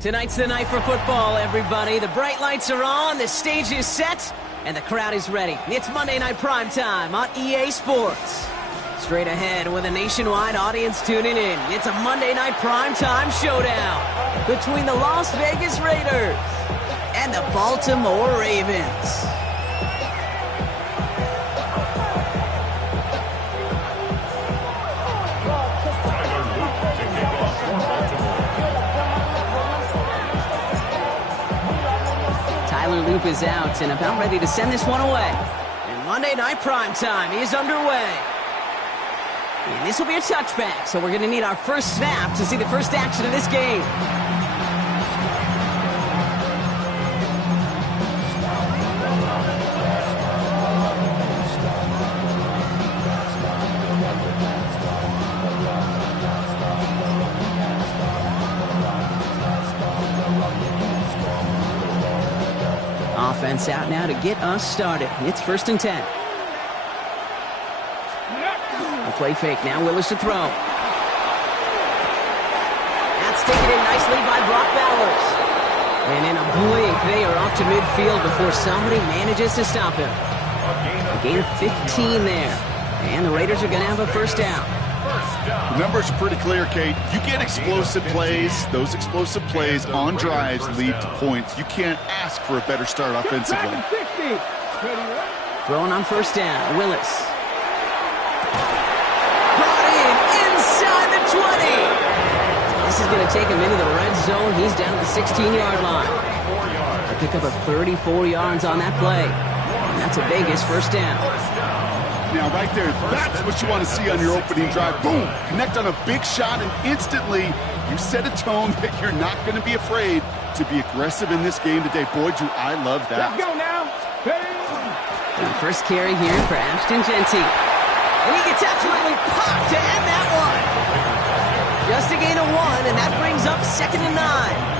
Tonight's the night for football, everybody. The bright lights are on, the stage is set, and the crowd is ready. It's Monday Night Primetime on EA Sports. Straight ahead with a nationwide audience tuning in, it's a Monday Night Primetime showdown between the Las Vegas Raiders and the Baltimore Ravens. Loop is out and about ready to send this one away. And Monday Night Primetime is underway. And this will be a touchback, so we're going to need our first snap to see the first action of this game. Offense out now to get us started. It's 1st and 10. A play fake now. Willis to throw. That's taken in nicely by Brock Bowers. And in a blink, they are off to midfield before somebody manages to stop him. A gain of 15 there. And the Raiders are going to have a first down. The numbers are pretty clear, Kate. You get explosive plays. Those explosive plays on drives lead to points. You can't ask for a better start offensively. Throwing on first down, Willis. Brought in inside the 20. This is going to take him into the red zone. He's down at the 16-yard line. A pickup of 34 yards on that play. And that's a Vegas first down. Now, right there, that's what you want to see on your opening drive. Boom! Connect on a big shot, and instantly you set a tone that you're not going to be afraid to be aggressive in this game today. Boy, do I love that. Let's go now. And first carry here for Ashton Genty. And he gets absolutely popped to end that one. Just a gain of 1, and that brings up 2nd and 9.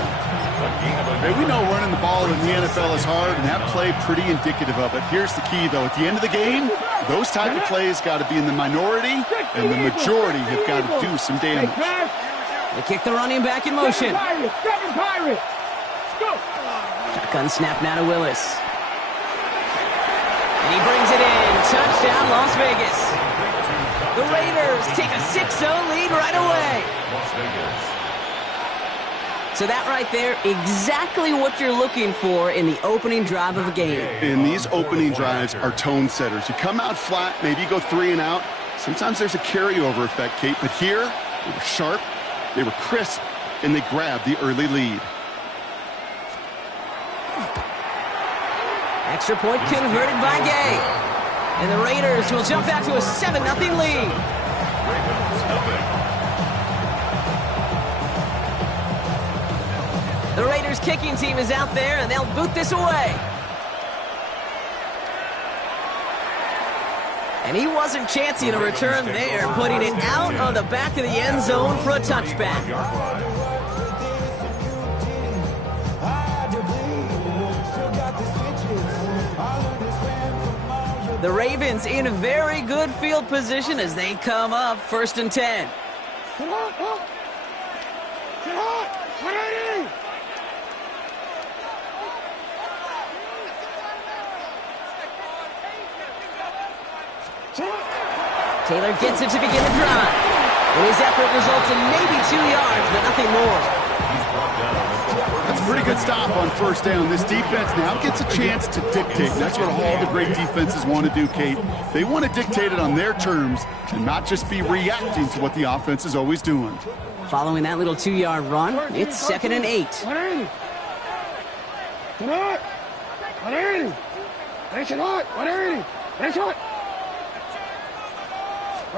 Hey, we know running the ball in the NFL is hard, and that play pretty indicative of it. Here's the key, though. At the end of the game, those type of plays got to be in the minority, and the majority have got to do some damage. They kick the running back in motion. Shotgun snap now to Willis. And he brings it in. Touchdown, Las Vegas. The Raiders take a 6-0 lead right away. So that right there, exactly what you're looking for in the opening drive of a game. And these opening drives are tone setters. You come out flat, maybe you go 3 and out. Sometimes there's a carryover effect, Kate. But here, they were sharp, they were crisp, and they grabbed the early lead. Extra point converted by Gay. And the Raiders will jump out to a 7-0 lead. The Raiders kicking team is out there, and they'll boot this away. And he wasn't chancing a return there, putting it out of the back of the end zone for a touchback. The Ravens in a very good field position as they come up 1st and 10. Taylor gets it to begin the drive. And his effort results in maybe 2 yards, but nothing more. That's a pretty good stop on first down. This defense now gets a chance to dictate. That's what all the great defenses want to do, Kate. They want to dictate it on their terms and not just be reacting to what the offense is always doing. Following that little 2-yard run, it's 2nd and 8.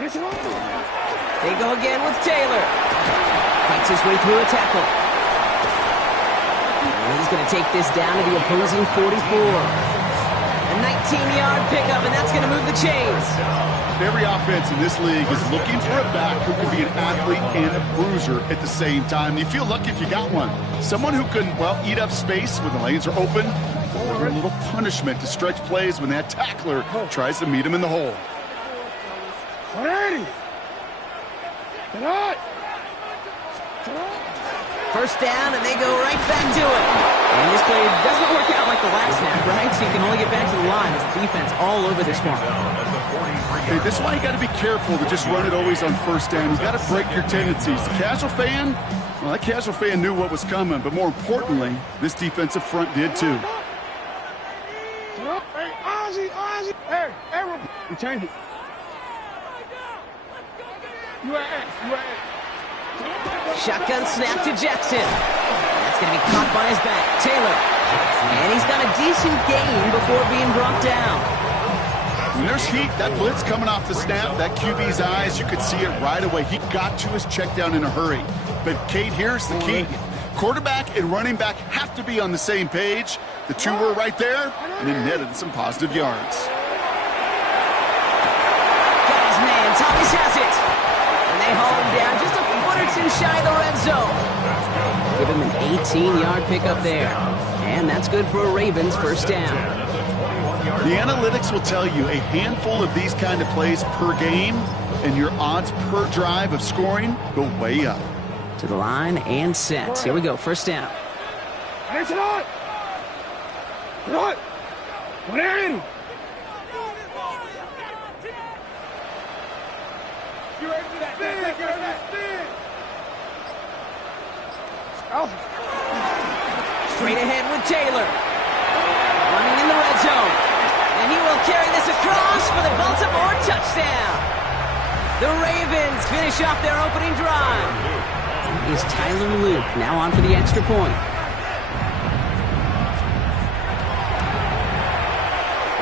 They go again with Taylor. Fights his way through a tackle. And he's going to take this down to the opposing 44. A 19-yard pickup, and that's going to move the chains. Every offense in this league is looking for a back who can be an athlete and a bruiser at the same time. You feel lucky if you got one. Someone who can, well, eat up space when the lanes are open. A little punishment to stretch plays when that tackler tries to meet him in the hole. 180. Get out. First down, and they go right back to it. And this play doesn't work out like the last snap, right? So you can only get back to the line as the defense all over this one. Okay, this is why you got to be careful to just run it always on first down. You got to break your tendencies. The casual fan, well, that casual fan knew what was coming, but more importantly, this defensive front did too. Hey, we changed it. You are X. Shotgun snap to Jackson. That's going to be caught by his back. Taylor. And he's got a decent gain before being brought down. When there's heat, that blitz coming off the snap, that QB's eyes, you could see it right away. He got to his check down in a hurry. But, Kate, here's the key. Quarterback and running back have to be on the same page. The two were right there, and it netted some positive yards. Got his man. Thomas has it. And they haul him down just a foot or two shy of the red zone. Give him an 18-yard pickup there. And that's good for a Ravens first down. The analytics will tell you a handful of these kind of plays per game, and your odds per drive of scoring go way up. To the line and set. Here we go, first down. It's on. What? What are you? Straight ahead with Taylor. Running in the red zone. And he will carry this across for the Baltimore touchdown. The Ravens finish off their opening drive. Is Tyler Luke now on for the extra point.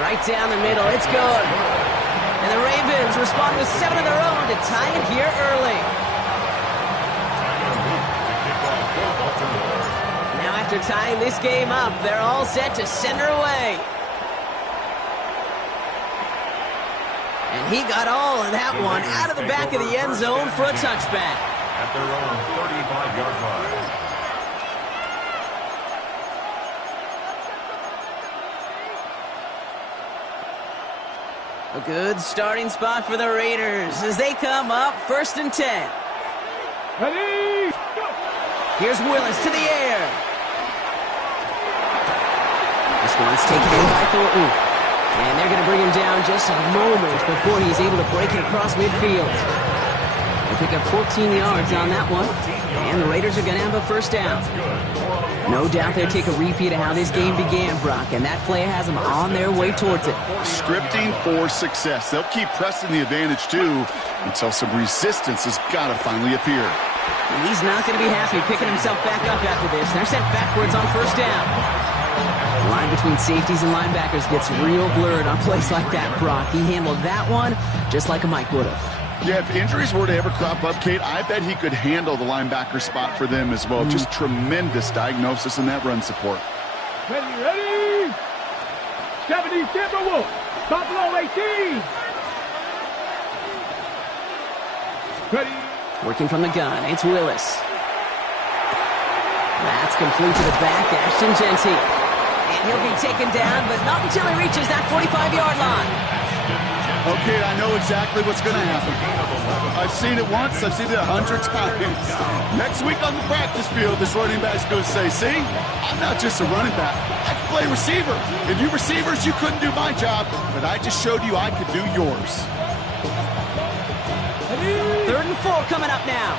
Right down the middle, it's good. And the Ravens respond with 7 of their own to tie it here early. Now after tying this game up, they're all set to send her away. And he got all of that one out of the back of the end zone for a touchback. At their own 35-yard line. A good starting spot for the Raiders as they come up 1st and 10. Ready? Here's Willis to the air. This one's taken in by Thornton. And they're going to bring him down just a moment before he's able to break it across midfield. They'll pick up 14 yards on that one. And the Raiders are going to have a first down. No doubt they'll take a repeat of how this game began, Brock, and that play has them on their way towards it. Scripting for success. They'll keep pressing the advantage, too, until some resistance has got to finally appear. And he's not going to be happy picking himself back up after this. They're sent backwards on first down. The line between safeties and linebackers gets real blurred on plays like that, Brock. He handled that one just like a Mike would have. Yeah, if injuries were to ever crop up, Kate, I bet he could handle the linebacker spot for them as well. Just tremendous diagnosis in that run support. Ready? 70 Timberwolves. Buffalo 18. Ready? Working from the gun, it's Willis. That's complete to the back, Ashton Genty. And he'll be taken down, but not until he reaches that 45-yard line. Okay, I know exactly what's going to happen. I've seen it once, I've seen it 100 times. Next week on the practice field, this running back's going to say, see, I'm not just a running back, I can play receiver. And you receivers, you couldn't do my job, but I just showed you I could do yours. 3rd and 4 coming up now.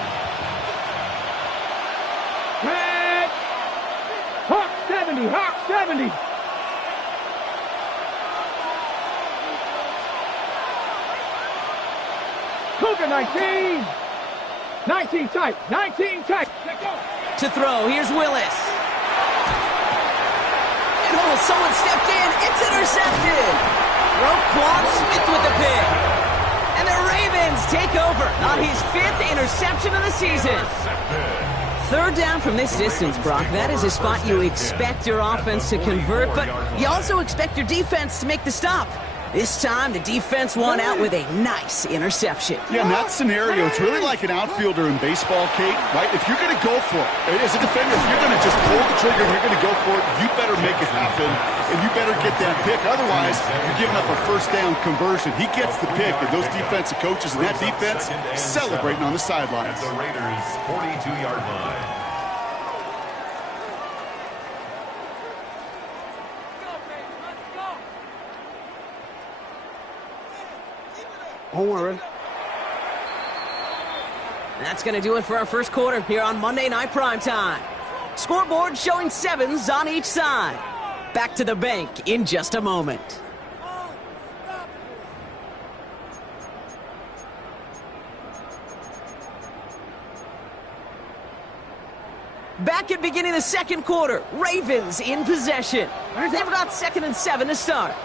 Red. Hawk 70, Hawk 70. Cougar 19. 19 tight, 19 tight. To throw, here's Willis. And someone stepped in, it's intercepted. Roquan Smith with the pick. And the Ravens take over on his 5th interception of the season. 3rd down from this distance, Brock. That is a spot you expect your offense to convert, but you also expect your defense to make the stop. This time, the defense won out with a nice interception. Yeah, in that scenario, it's really like an outfielder in baseball, Kate, right? If you're going to go for it, as a defender, if you're going to just pull the trigger and you're going to go for it, you better make it happen, and you better get that pick. Otherwise, you're giving up a first down conversion. He gets the pick, and those defensive coaches and that defense celebrating on the sidelines. The Raiders' 42-yard line. Don't worry. And that's going to do it for our first quarter here on Monday Night Primetime. Scoreboard showing 7s on each side. Back to the bank in just a moment. Back at beginning of the second quarter, Ravens in possession. They've got 2nd and 7 to start.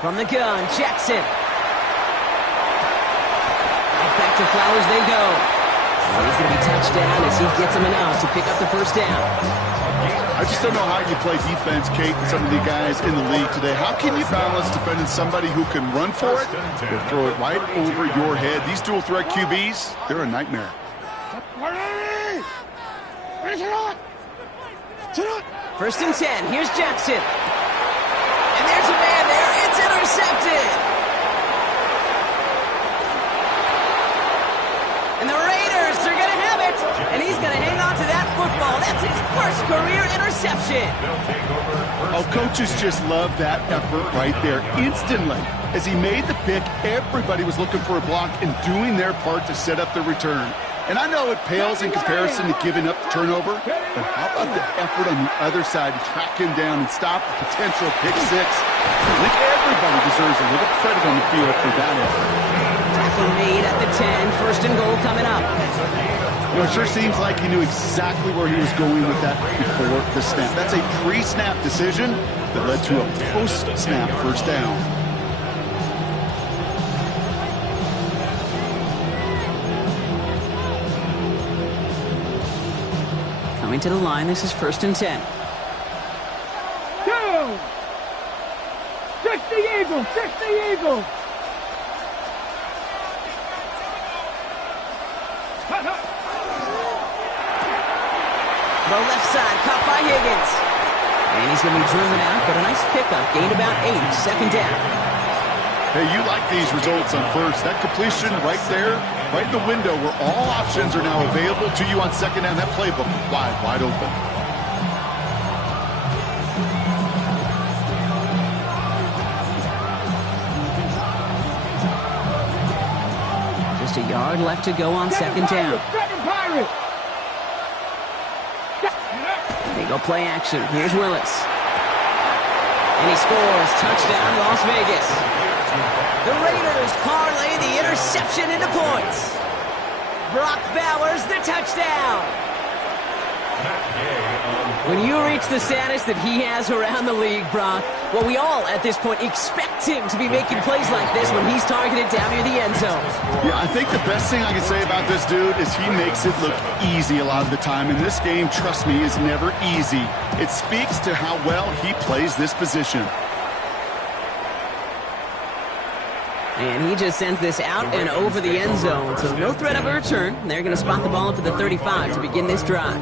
From the gun, Jackson. Right back to Flowers they go. And he's going to be touched down as he gets him enough to pick up the first down. I just don't know how you play defense, Kate, and some of the guys in the league today. How can you balance defending somebody who can run for it or throw it right over your head? These dual threat QBs, they're a nightmare. First and 10, here's Jackson. And there's a man there, it's intercepted. And the Raiders are going to have it. And he's going to hang on to that football. That's his first career interception. Oh, coaches just love that effort right there. Instantly, as he made the pick, everybody was looking for a block and doing their part to set up the return. And I know it pales in comparison to giving up the turnover, but how about the effort on the other side to track him down and stop a potential pick-6? I think everybody deserves a little credit on the field for that effort. Tackle made at the 10, first and goal coming up. You know, it sure seems like he knew exactly where he was going with that before the snap. That's a pre-snap decision that led to a post-snap first down. Coming to the line, this is 1st and 10. Go! 60 Eagles! 60 Eagles! The left side, caught by Higgins. And he's going to be driven out, but a nice pickup. Gained about 8, 2nd down. Hey, you like these results on first. That completion right there, right in the window where all options are now available to you on 2nd down. That playbook wide open. Just a yard left to go on 2nd down. Second Pirate! They go play action. Here's Willis. And he scores. Touchdown, Las Vegas. The Raiders parlay the interception into points. Brock Bowers, the touchdown. When you reach the status that he has around the league, Brock, well, we all at this point expect him to be making plays like this when he's targeted down near the end zone. Yeah, I think the best thing I can say about this dude is he makes it look easy a lot of the time. And this game, trust me, is never easy. It speaks to how well he plays this position. And he just sends this out and over the end zone, so no threat of a return. They're going to spot the ball up at the 35 to begin this drive.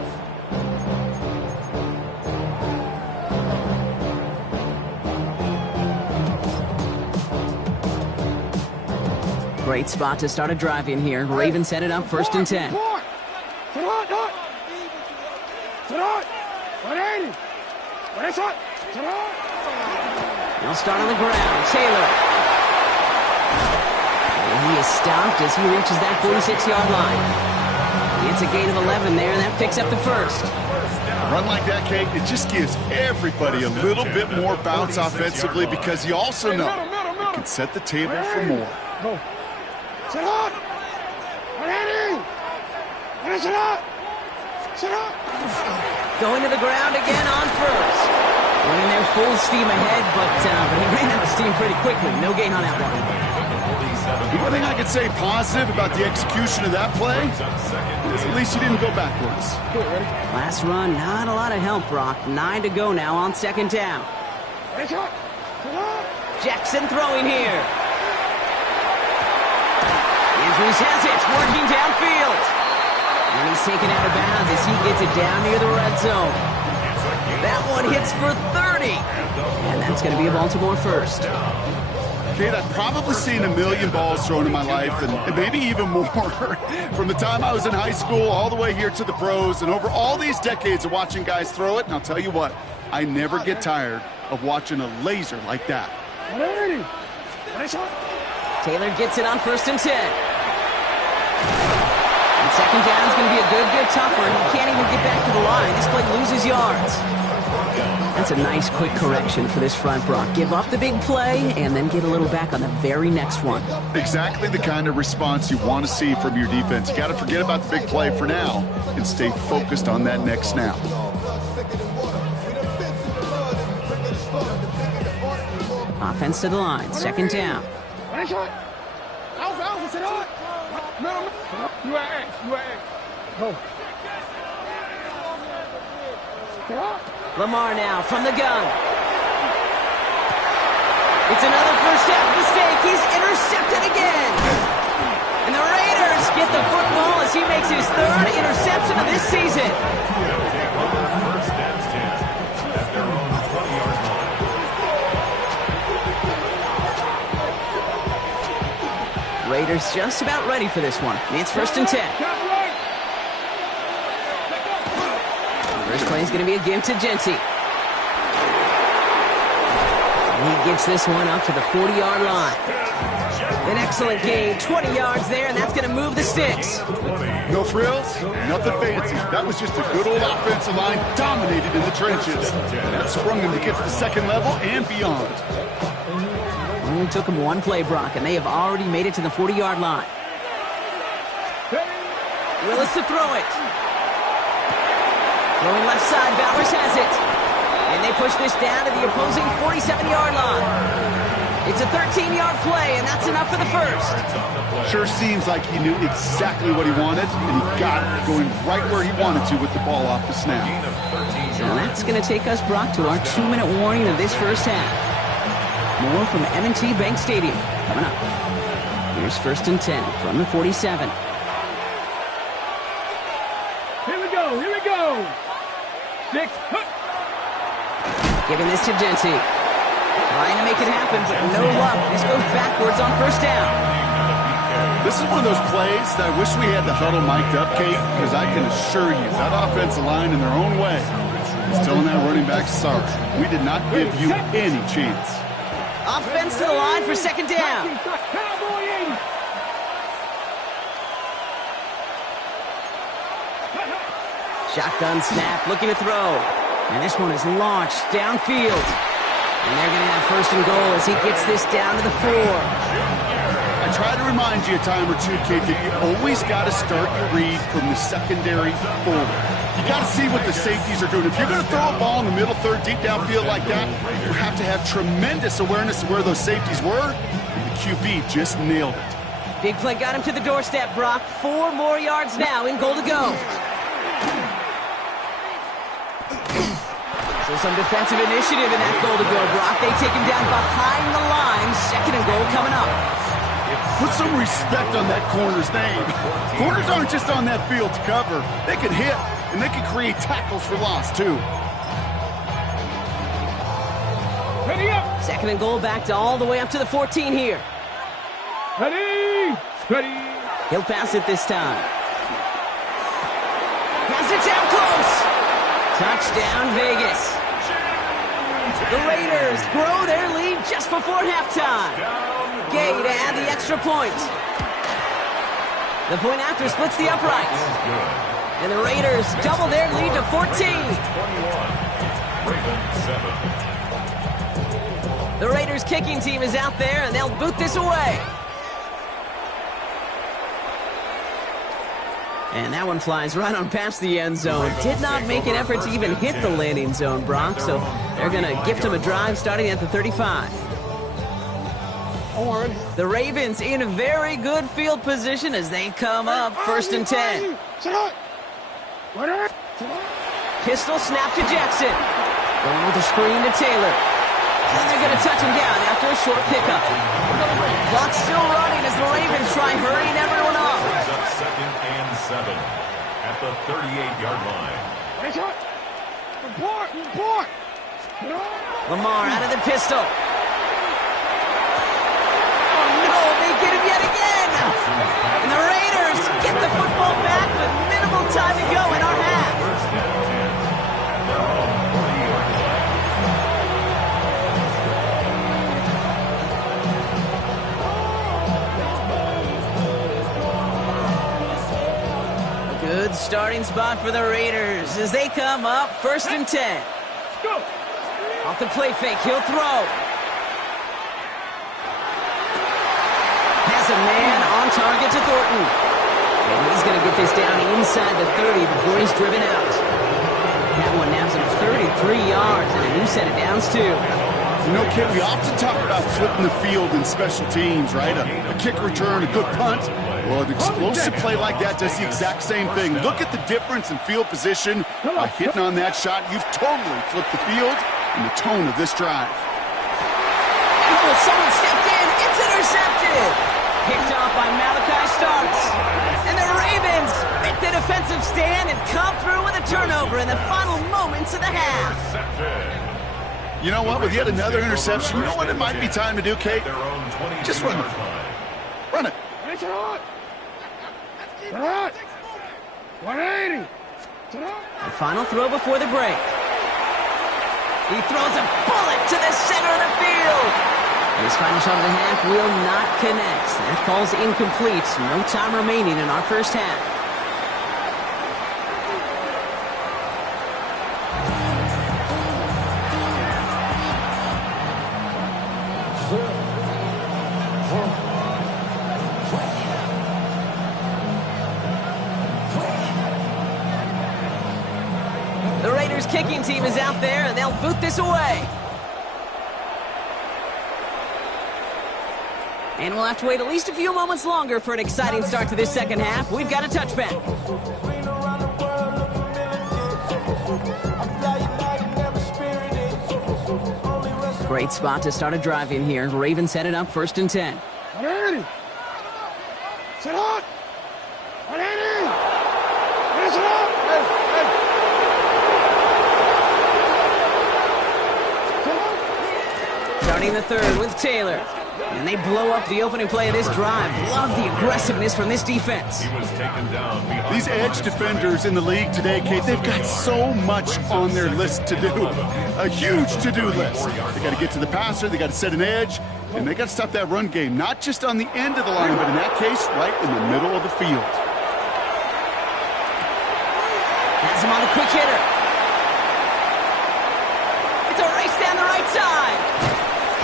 Great spot to start a drive in here. Ravens set it up 1st and 10. They'll start on the ground. Taylor. And he is stopped as he reaches that 46-yard line. It's a gain of 11 there, and that picks up the first. A run like that, Kate, it just gives everybody a little bit more bounce offensively because you also know it can set the table for more. Sit up! Ready! Sit up! Sit up! Going to the ground again on first. Running there full steam ahead, but he ran out of steam pretty quickly. No gain on that one. The one thing I could say positive about the execution of that play is at least he didn't go backwards. Last run, not a lot of help, Brock. 9 to go now on 2nd down. Jackson throwing here. Andrews has it, working downfield. And he's taken out of bounds as he gets it down near the red zone. That one hits for 30. And that's going to be a Baltimore first. Kate, I've probably seen a million balls thrown in my life, and maybe even more, from the time I was in high school all the way here to the pros, and over all these decades of watching guys throw it. And I'll tell you what, I never get tired of watching a laser like that. Taylor gets it on 1st and 10. And second down is going to be a good bit tougher. He can't even get back to the line. This play loses yards. That's a nice quick correction for this front, Brock. Give up the big play and then get a little back on the very next one. Exactly the kind of response you want to see from your defense. You got to forget about the big play for now and stay focused on that next snap. Offense to the line, second down. Lamar now from the gun. It's another first half mistake. He's intercepted again. And the Raiders get the football as he makes his 3rd interception of this season. First and 10 at their own 20-yard line. Raiders just about ready for this one. It's 1st and 10. First play is going to be a give to Genty. And he gets this one up to the 40-yard line. An excellent gain, 20 yards there, and that's going to move the sticks. No frills, nothing fancy. That was just a good old offensive line dominated in the trenches. That sprung him to get to the second level and beyond. Only took him one play, Brock, and they have already made it to the 40-yard line. Willis to throw it. Throwing left side, Bowers has it. And they push this down to the opposing 47-yard line. It's a 13-yard play, and that's enough for the first. Sure seems like he knew exactly what he wanted, and he got it going right where he wanted to with the ball off the snap. So that's going to take us, Brock, to our 2-minute warning of this first half. More from M&T Bank Stadium coming up. Here's 1st and 10 from the 47. Here we go, here we go. 6, Giving this to Genty. Trying to make it happen, but no luck. This goes backwards on 1st down. This is one of those plays that I wish we had the huddle mic'd up, Kate, because I can assure you that offensive line in their own way is telling that running back, sorry, we did not give you any chance. Offense to the line for 2nd down. Shotgun snap, looking to throw. And this one is launched downfield. And they're going to have 1st and goal as he gets this down to the 4. I try to remind you a time or two, Kate, that you always got to start your read from the secondary forward. You got to see what the safeties are doing. If you're going to throw a ball in the middle third, deep downfield like that, you have to have tremendous awareness of where those safeties were. And the QB just nailed it. Big play got him to the doorstep, Brock. 4 more yards now in goal to go. So some defensive initiative in that goal to go, Brock. They take him down behind the line. 2nd and goal coming up. Put some respect on that corner's name. Corners aren't just on that field to cover. They can hit, and they can create tackles for loss, too. Ready up. 2nd and goal back to all the way up to the 14 here. Ready. Ready. He'll pass it this time. Has it down close. Touchdown, Vegas. The Raiders grow their lead just before halftime. Gay to add the extra point. The point after splits the uprights. And the Raiders double their lead to 14. The Raiders kicking team is out there, and they'll boot this away. And that one flies right on past the end zone. Did not make an effort to even hit the landing zone, Brock. So they're going to gift him a drive starting at the 35. The Ravens in a very good field position as they come up 1st and 10. Pistol snap to Jackson. Going with a screen to Taylor. And they're going to touch him down after a short pickup. Clock's still running as the Ravens try hurrying everyone up. 2nd and 7 at the 38-yard line. Report. Lamar out of the pistol. Oh no, they get him yet again. And the Raiders get the football back with minimal time to go in our half. Good starting spot for the Raiders as they come up 1st and 10. Let's go. Off the play fake, he'll throw. Has a man on target to Thornton. And he's going to get this down inside the 30 before he's driven out. That one nabs him 33 yards and a new set of downs, too. You know, Kid, we often talk about flipping the field in special teams, right? A kick return, a good punt. Well, an explosive play like that does the exact same thing. Look at the difference in field position. By hitting on that shot, you've totally flipped the field and the tone of this drive. Oh, someone stepped in. It's intercepted. Picked off by Malachi Starks. And the Ravens make the defensive stand and come through with a turnover in the final moments of the half. You know what? With yet another interception, you know what it might be time to do, Kate? Just run it. Run it. It's hot. It's hot. 180. The final throw before the break. He throws a bullet to the center of the field. His final shot of the half will not connect. That falls incomplete. No time remaining in our first half. The Raiders kicking team is out there, and they'll boot this away. And we'll have to wait at least a few moments longer for an exciting start to this second half. We've got a touchback. Great spot to start a drive in here. Ravens headed up 1st and 10. 180. Sit hot. 180. Finish it up. Starting the third with Taylor. And they blow up the opening play of this drive. Love the aggressiveness from this defense. He was taken down behind. These edge defenders in the league today, Kate, they've got so much on their list to do. A huge to-do list. They got to get to the passer, they got to set an edge, and they got to stop that run game, not just on the end of the line, but in that case, right in the middle of the field. Has him on the quick hitter. It's a race down the right side.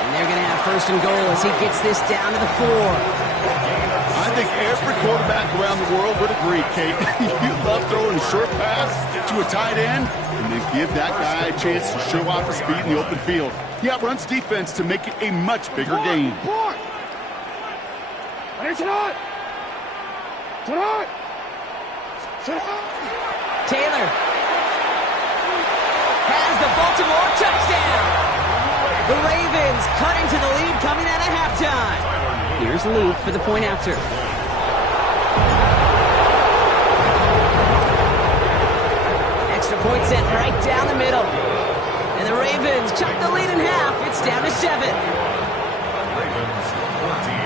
And they're going to have 1st and goal as he gets this down to the 4. I think every quarterback around the world would agree, Kate. You love throwing a short pass to a tight end and then give that guy a chance to show off his speed in the open field. He outruns defense to make it a much bigger game. Taylor has the Baltimore touchdown. The Ravens cutting to the lead coming out of halftime. Here's Luke for the point after. Extra point set right down the middle. And the Ravens cut the lead in half. It's down to 7. Ravens 14.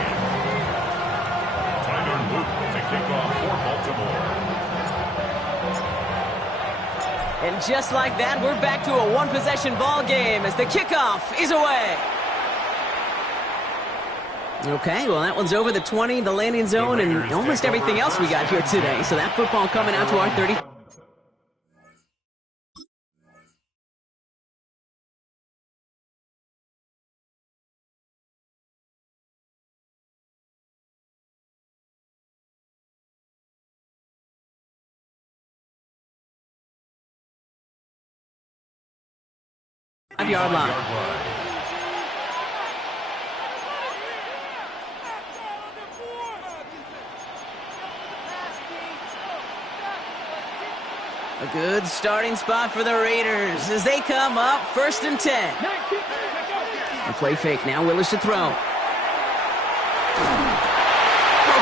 Tyler Luke to kick off for Baltimore. And just like that, we're back to a one-possession ball game as the kickoff is away. Okay, well, that one's over the 20, the landing zone, and almost everything else we got here today. So that football coming out to our 30. Yard line. A good starting spot for the Raiders as they come up 1st and 10. The play fake now, Willis to throw. Oh,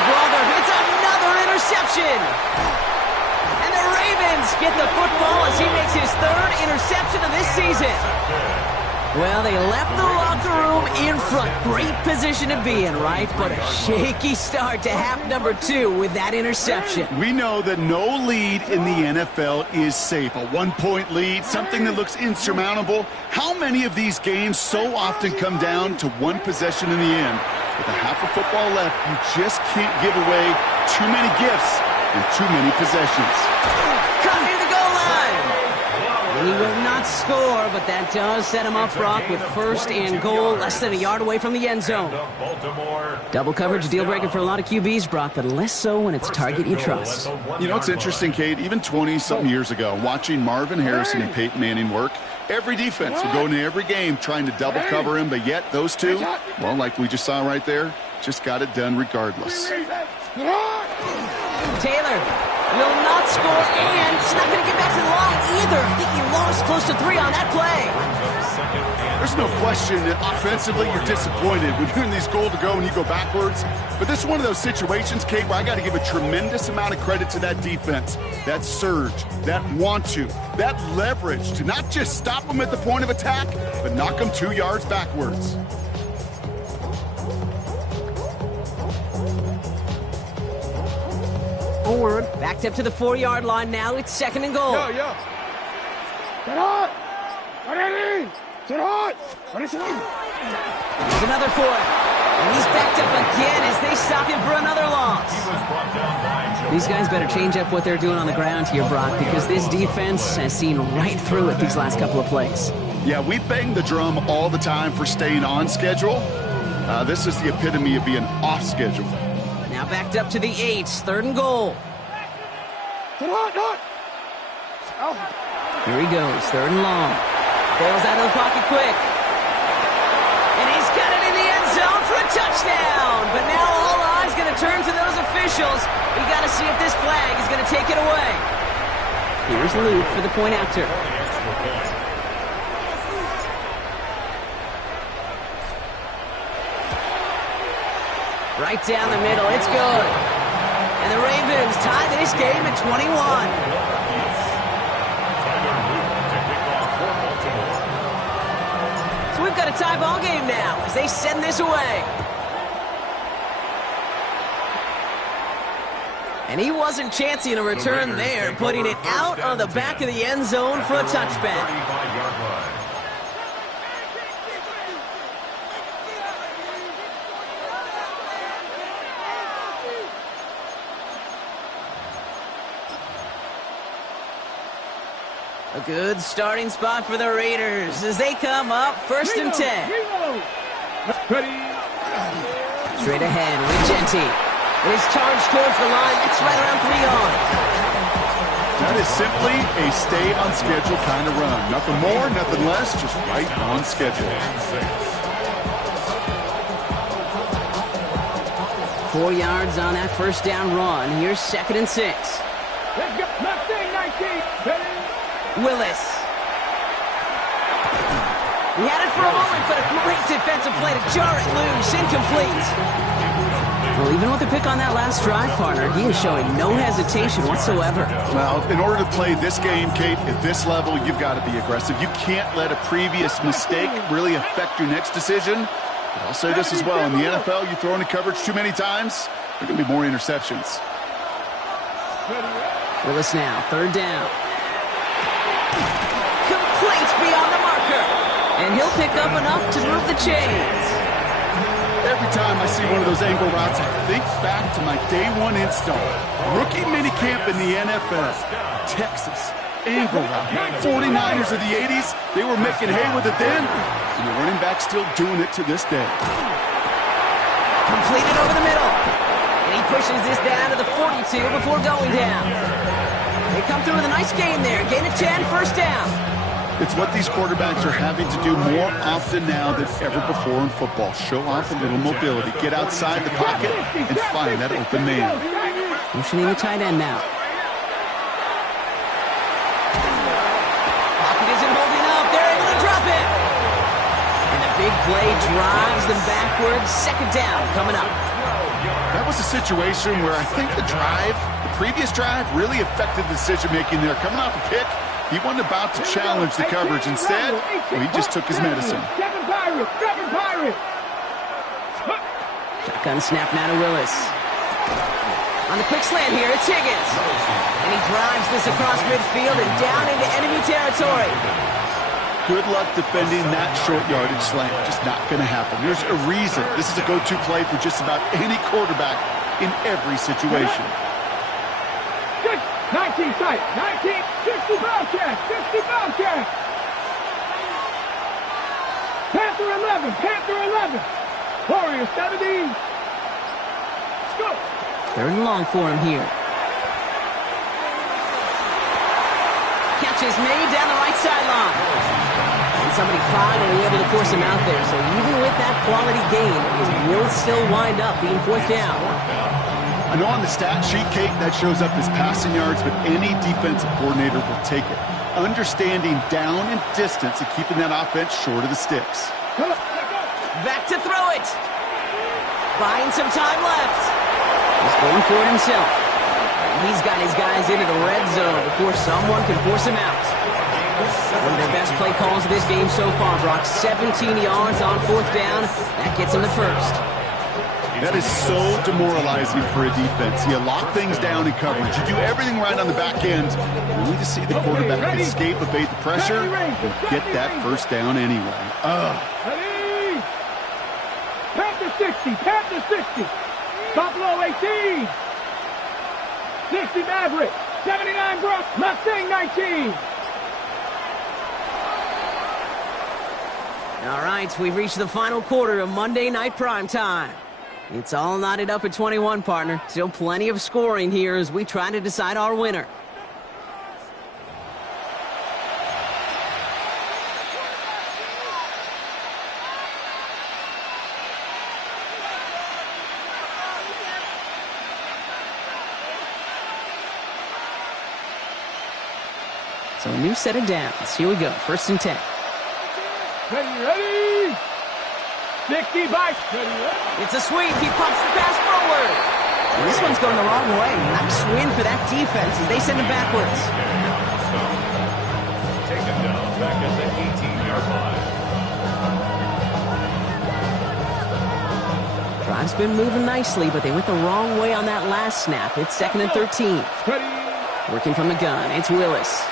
brother, it's another interception. And the Ravens get the football as he makes his 3rd interception of this season. Well, they left the locker room in front. Great position to be in, right? But a shaky start to half number 2 with that interception. We know that no lead in the NFL is safe. A 1-point lead, something that looks insurmountable. How many of these games so often come down to one possession in the end? With a half of football left, you just can't give away too many gifts and too many possessions. Caught near the goal line. And he will not score, but that does set him up, Brock, with first and goal, less than a yard away from the end zone. Double coverage deal breaker for a lot of QBs, Brock, but less so when it's target you trust. You know, it's interesting, Kate, even 20-something years ago, watching Marvin Harrison and Peyton Manning work, every defense would go into every game trying to double cover him, but yet those two, well, like we just saw right there, just got it done regardless. Taylor will not score, and he's not going to get back to the line either. I think he lost close to 3 on that play. There's no question that offensively you're disappointed when you're in these goal to go and you go backwards. But this is one of those situations, Kate, where I got to give a tremendous amount of credit to that defense. That surge, that want to, that leverage to not just stop them at the point of attack, but knock them 2 yards backwards. Forward. Backed up to the 4-yard line now. It's second and goal. Get hot. Ready. Get hot. Ready. There's another 4. And he's backed up again as they stop him for another loss. These guys better change up what they're doing on the ground here, Brock, because this defense has seen right through it these last couple of plays. Yeah, we bang the drum all the time for staying on schedule. This is the epitome of being off schedule. Now backed up to the 8, third and goal. Get hot. Here he goes, third and long. Bails out of the pocket quick. And he's got it in the end zone for a touchdown. But now all eyes going to turn to those officials. We got to see if this flag is going to take it away. Here's Luke for the point after. Right down the middle, it's good. And the Ravens tie this game at 21. So we've got a tie ball game now as they send this away. And he wasn't chancing a return there, putting it out on the back of the end zone for a touchback. A good starting spot for the Raiders as they come up first and 10. Straight ahead with Genty. It is charged towards the line. It's right around 3 yards. That is simply a stay on schedule kind of run. Nothing more, nothing less, just right on schedule. 4 yards on that first down run. Here's second and 6. Let's go. 19. Willis. He had it for a moment, but a great defensive play to jar it loose. Incomplete. Well, even with the pick on that last drive, partner, he is showing no hesitation whatsoever. Well, in order to play this game, Kate, at this level, you've got to be aggressive. You can't let a previous mistake really affect your next decision. But I'll say this as well. In the NFL, you throw into coverage too many times, there are going to be more interceptions. Willis now, third down. Complete beyond the marker. And he'll pick up enough to move the chains. Every time I see one of those angle routes, I think back to my day one install. Rookie minicamp in the NFL. Texas, angle route. 49ers of the 80s, they were making hay with it then. And the running back still doing it to this day. Completed over the middle. And he pushes this down to the 42 before going down. They come through with a nice gain there. Gain of 10, first down. It's what these quarterbacks are having to do more often now than ever before in football. Show off a little mobility. Get outside the pocket and find that open man. Motioning the tight end now. Pocket isn't holding up. They're able to drop it. And the big play drives them backwards. Second down coming up. That was a situation where I think the previous drive, really affected the decision-making there. Coming off a pick, he wasn't about to challenge the coverage. Instead, he just took his medicine. Shotgun snap now to Willis. On the quick slant here, it's Higgins. And he drives this across midfield and down into enemy territory. Good luck defending that short yardage slant. Just not going to happen. There's a reason. This is a go-to play for just about any quarterback in every situation. 19 sight. 19. 60 Bobcat. 60 Bobcat. Panther 11. Panther 11. Warrior 70. Go. Third and long for him here. Catch is made down the right sideline. And somebody finally able to force him out there. So even with that quality gain, it will still wind up being fourth down. I know on the stat sheet, Kate, that shows up as passing yards, but any defensive coordinator will take it. Understanding down and distance and keeping that offense short of the sticks. Back to throw it. Buying some time left. He's going for it himself. He's got his guys into the red zone before someone can force him out. One of their best play calls of this game so far, Brock. 17 yards on fourth down. That gets him the first. That is so demoralizing for a defense. You lock things down in coverage. You do everything right on the back end, only to see the quarterback escape, evade the pressure, and get that first down anyway. Ready? Panther 60. Panther 60. Buffalo 18. 60 Maverick. 79 Brock. Mustang 19. All right, we've reached the final quarter of Monday Night Primetime. It's all knotted up at 21, partner. Still plenty of scoring here as we try to decide our winner. So a new set of downs. Here we go, 1st and 10. Ready? 60 by. It's a sweep. He pumps the pass forward. And this one's going the wrong way. Nice win for that defense as they send him backwards. Take him down back at the 18-yard line. Drive's been moving nicely, but they went the wrong way on that last snap. It's 2nd and 13. Ready? Working from the gun, it's Willis.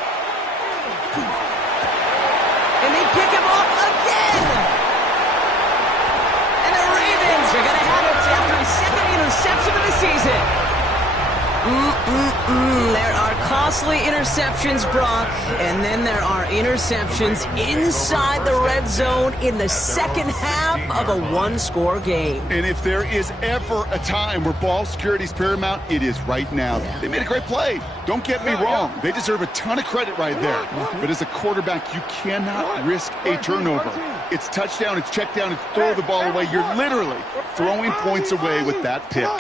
And they pick him off again! And the Ravens are going to have it after his 2nd interception of the season. There are costly interceptions, Brock, and then there are interceptions inside the red zone in the second half of a one-score game. And if there is ever a time where ball security is paramount, it is right now. They made a great play. Don't get me wrong. They deserve a ton of credit right there. But as a quarterback, you cannot risk a turnover. It's touchdown, it's check down, it's throw the ball away. You're literally throwing points away with that pick.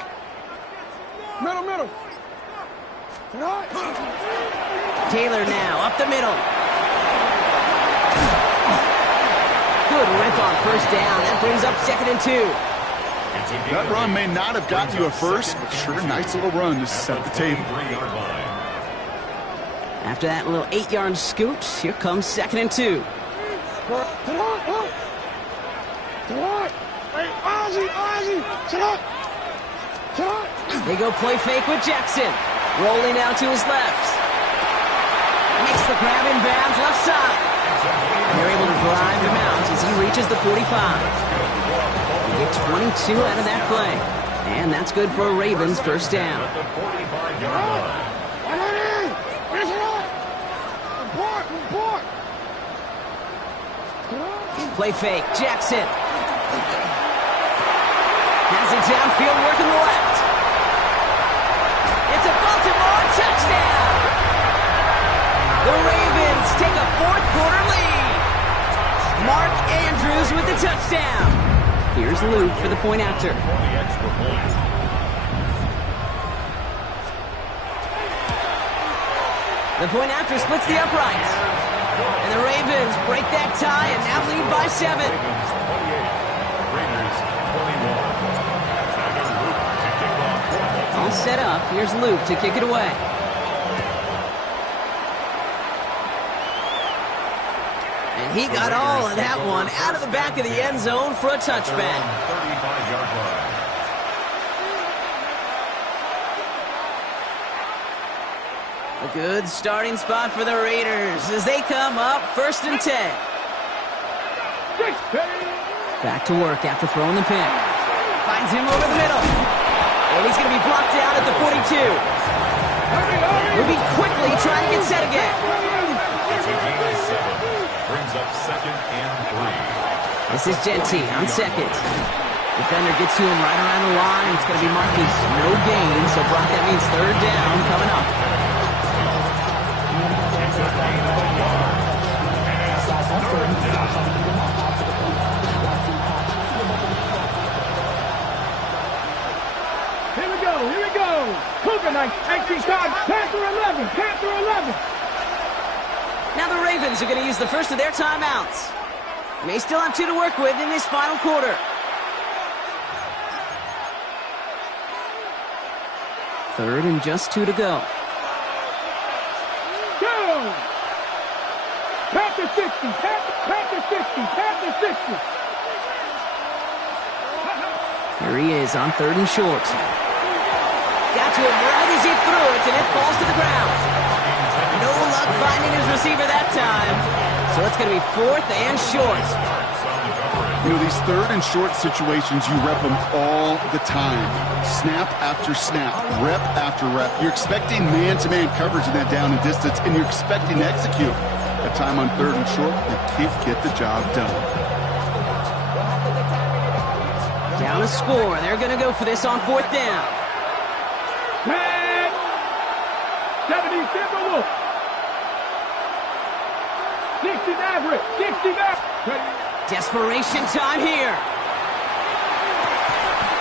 Middle. Taylor now, up the middle. Good rip on first down. That brings up 2nd and 2. That run may not have gotten you a first, but sure, nice little run to set the table. After that little 8-yard scoot, here comes 2nd and 2. They go play fake with Jackson. Rolling out to his left. Makes the grab in bounds left side. And they're able to drive him out as he reaches the 45. They get 22 out of that play. And that's good for a Ravens first down. Play fake. Jackson. Has it downfield working the left. It's a Baltimore touchdown! The Ravens take a fourth-quarter lead. Mark Andrews with the touchdown. Here's Luke for the point after. The point after splits the uprights. And the Ravens break that tie and now lead by 7. All set up. Here's Luke to kick it away. And he got all of that one out of the back of the end zone for a touchback. 35-yard line. A good starting spot for the Raiders as they come up 1st and 10. Back to work after throwing the pick. Finds him over the middle. And he's going to be blocked out at the 42. Moving quickly, trying to get set again. It's a gain of 7. Brings up 2nd and 3. This is Genty on second. Defender gets to him right around the line. It's going to be marked as no gain. So, Brock, that means 3rd down coming up. It's a gain of a yard. And it's 3rd down. Here we go. Here we go. Cougar Knights, extra time. Panther 11. Panther 11. Now the Ravens are going to use the first of their timeouts. May still have 2 to work with in this final quarter. 3rd and just 2 to go. Go! Panther 60. Panther 60. Panther 60. Here he is on 3rd and short. Got to him right as he threw it, and it falls to the ground. No luck finding his receiver that time. So it's going to be 4th and short. You know, these 3rd and short situations, you rep them all the time. Snap after snap, rep after rep. You're expecting man-to-man coverage in that down and distance, and you're expecting to execute. That time on 3rd and short, they can't get the job done. Down a score. They're going to go for this on 4th down. Man! 70 Timberwolf. 60 Maverick. 60 Maverick. Desperation time here.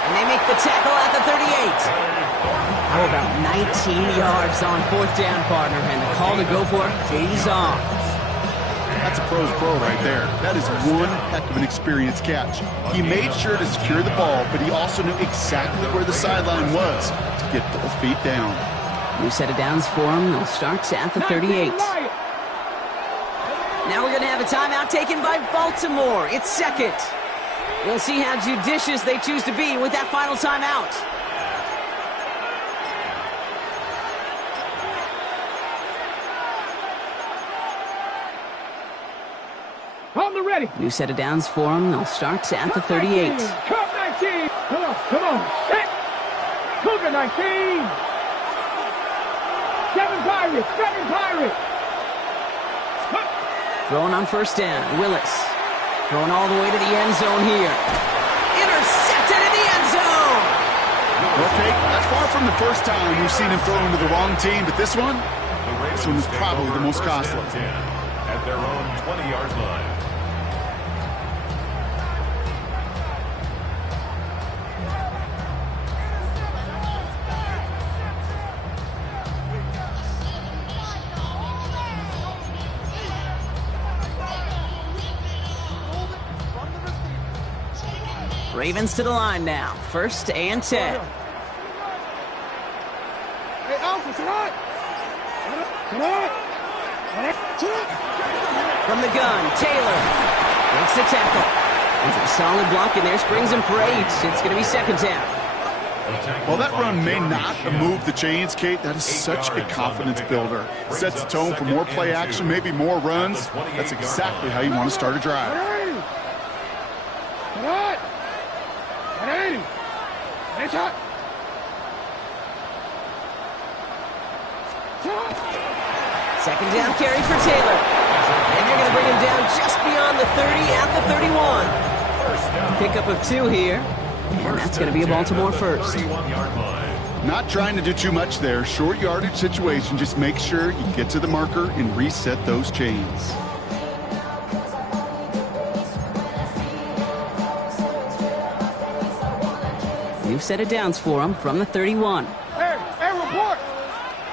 And they make the tackle at the 38. How about 19 yards on 4th down, partner? And the call to go for it pays off. That's a pro's pro right there. That is one heck of an experienced catch. He made sure to secure the ball, but he also knew exactly where the sideline was to get both feet down. New set of downs for him. They'll start at the 38. Now we're going to have a timeout taken by Baltimore. It's 2nd. We'll see how judicious they choose to be with that final timeout. On the ready. New set of downs for them. They'll start at the 38. Cup 19. Come on. Set. Cougar 19. 7 Pirates. 7 Pirates. Throwing on 1st down. Willis. Throwing all the way to the end zone here. Intercepted in the end zone. Okay, that's far from the first time we've seen him throw into the wrong team, but this one was probably the most costly. At their own 20-yard line. Ravens to the line now. 1st and 10. Hey, Alpha, tonight. Tonight. From the gun, Taylor makes the tackle. And some solid block in there, springs him for 8. It's going to be 2nd down. While that run may not move the chains, Kate, that is such a confidence builder. Sets the tone for more play action, maybe more runs. That's exactly how you want to start a drive. Tonight. 180. It's hot. Second down carry for Taylor. And they're going to bring him down just beyond the 30 at the 31. Pickup of 2 here. And that's going to be a Baltimore first. Not trying to do too much there. Short yardage situation. Just make sure you get to the marker and reset those chains. New set of downs for him from the 31. Hey, report.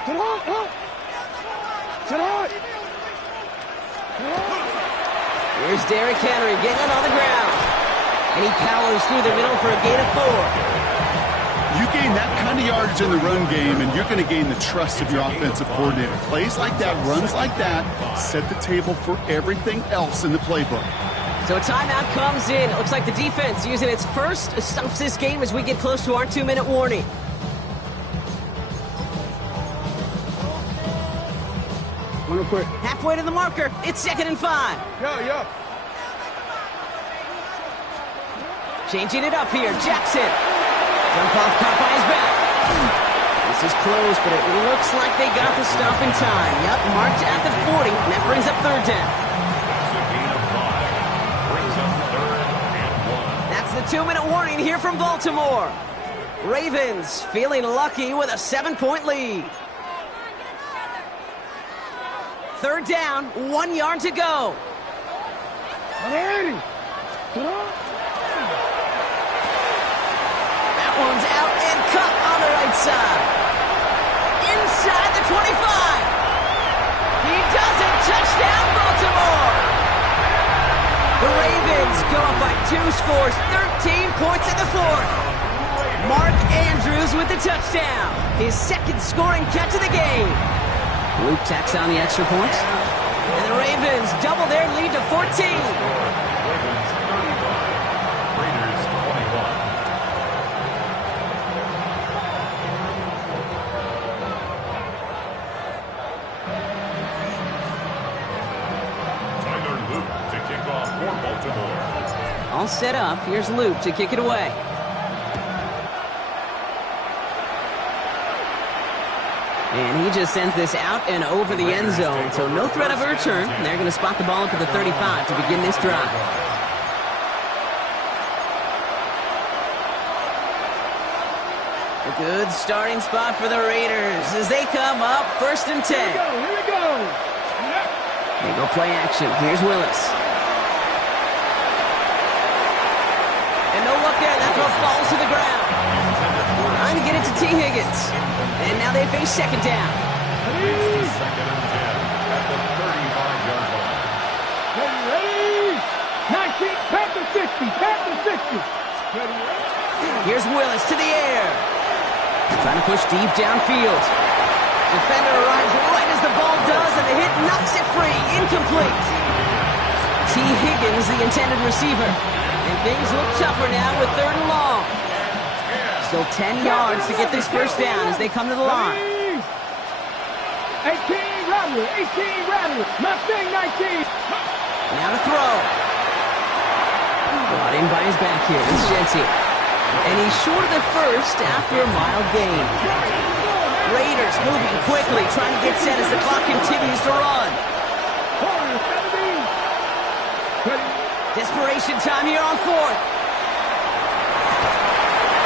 Tonight. Tonight. Here's Derrick Henry getting it on the ground. And he powers through the middle for a gain of 4. You gain that kind of yardage in the run game, and you're going to gain the trust of your offensive coordinator. Plays like that, runs like that, set the table for everything else in the playbook. So a timeout comes in. It looks like the defense using its first stops this game as we get close to our 2-minute warning. Real quick. Halfway to the marker. It's 2nd and 5. Yeah. Changing it up here. Jackson. Jump off caught by his back. He's This is close, but it looks like they got the stop in time. Yep, marked at the 40, and that brings up third down. That's a gain of 5. Brings up 3rd and 1. That's the 2-minute warning here from Baltimore. Ravens feeling lucky with a 7-point lead. Third down, 1 yard to go. That one's out and cut on the right side. Inside the 25. He does it. Touchdown, Baltimore. The Ravens go up by 2 scores, 13 points in the fourth. Mark Andrews with the touchdown. His second scoring catch of the game. Luke tacks on the extra point. And the Ravens double their lead to 14. Ravens 35. Raiders 21. Tyler Luke to kick off for Baltimore. All set up. Here's Luke to kick it away. And he just sends this out and over the end zone, so no threat of a return. They're going to spot the ball up at the 35 to begin this drive. A good starting spot for the Raiders as they come up 1st and 10. Here we go. They go play action. Here's Willis. And no luck there. That throw falls to the ground. Trying to get it to T. Higgins. And now they face second down. It's 2nd and 10 at the 35-yard line. Ready? 19, back to 60, back to 60. Here's Willis to the air. Trying to push deep downfield. Defender arrives right as the ball does, and the hit knocks it free. Incomplete. T. Higgins, the intended receiver. And things look tougher now with 3rd and long. Still 10 yards to get this first down as they come to the line. 18 Rattler, 18 Rattler, Mustang 19. Now to throw. Brought in by his back here. It's Jenty. And he's short of the first after a mild gain. Raiders moving quickly, trying to get set as the clock continues to run. Desperation time here on 4th.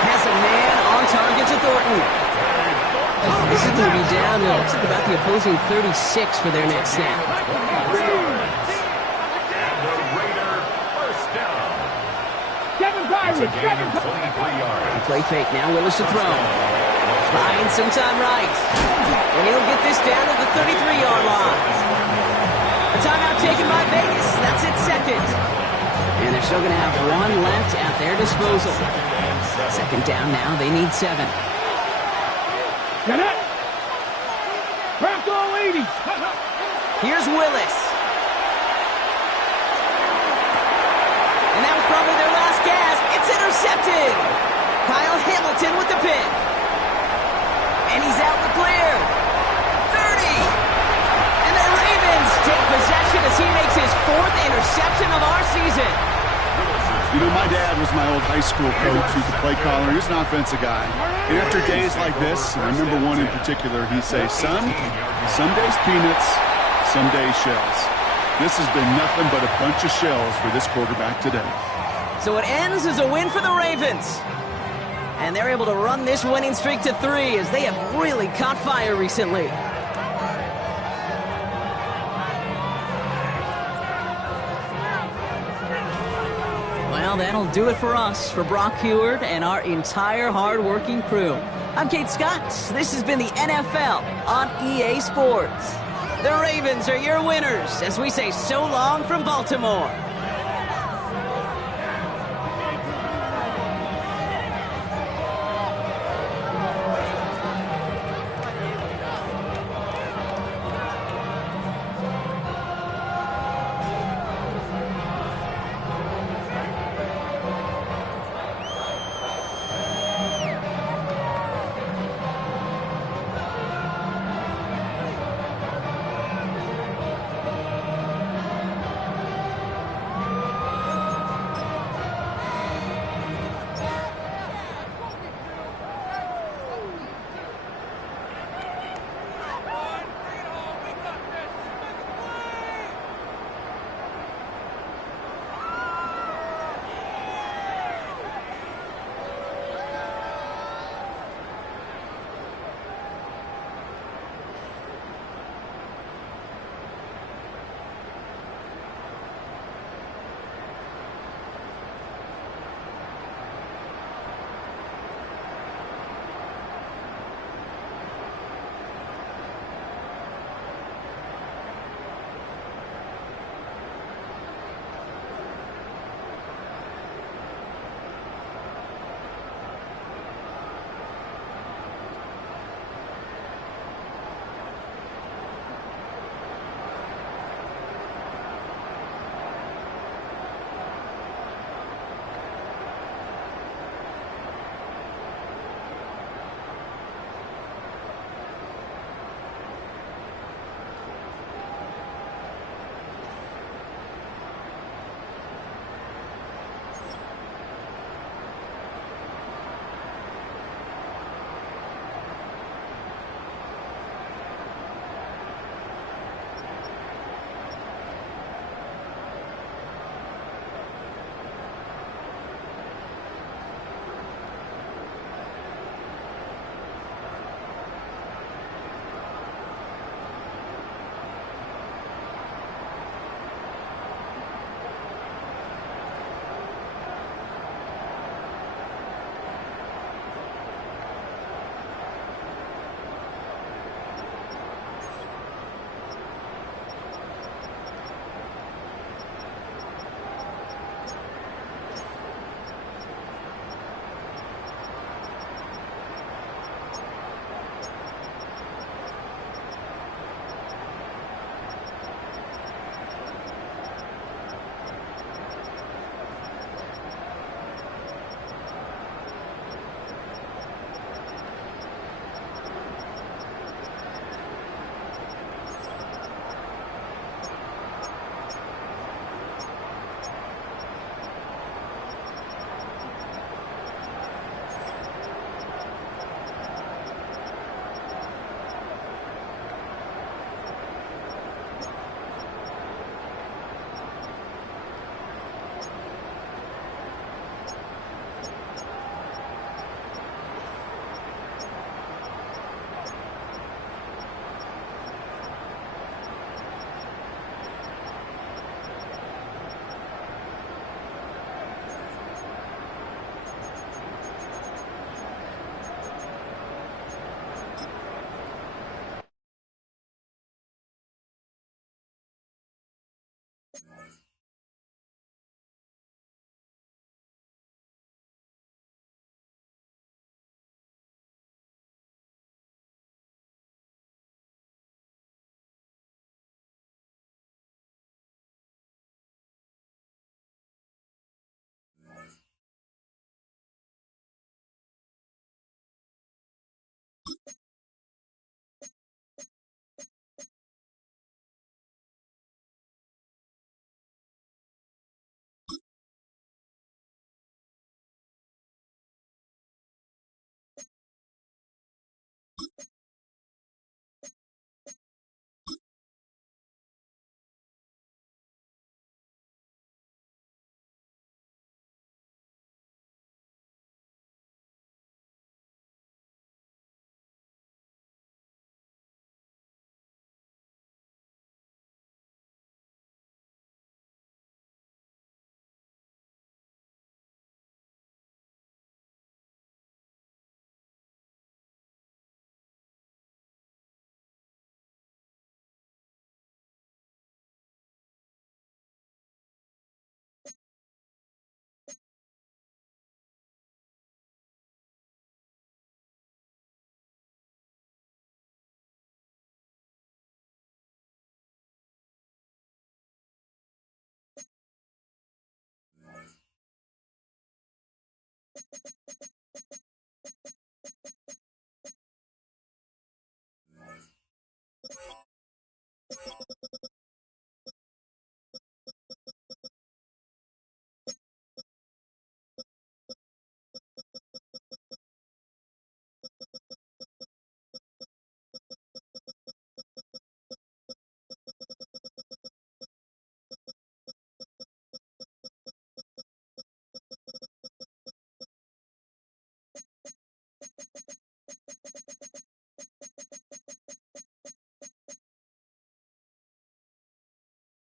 Has a man on target to Thornton. This is going to be down to looks like about the opposing 36 for their next snap. And the Raider first down. It's a gain of 23 yards. Play fake now, Willis to throw. Buying some time right. And he'll get this down to the 33-yard line. A timeout taken by Vegas. That's its second. And they're still going to have 1 left at their disposal. Second down now, they need 7. Get it. Bronco 80. Here's Willis. And that was probably their last gasp. It's intercepted. Kyle Hamilton with the pick. And he's out in the clear. 30. And the Ravens take possession as he makes his 4th interception of our season. You know, my dad was my old high school coach. He was a play caller. He was an offensive guy. And after days like this, and I remember one in particular, he'd say, son, some days peanuts, some days shells. This has been nothing but a bunch of shells for this quarterback today. So it ends as a win for the Ravens. And they're able to run this winning streak to 3 as they have really caught fire recently. Well, that'll do it for us, for Brock Heward and our entire hard-working crew. I'm Kate Scott. This has been the NFL on EA Sports. The Ravens are your winners as we say so long from Baltimore.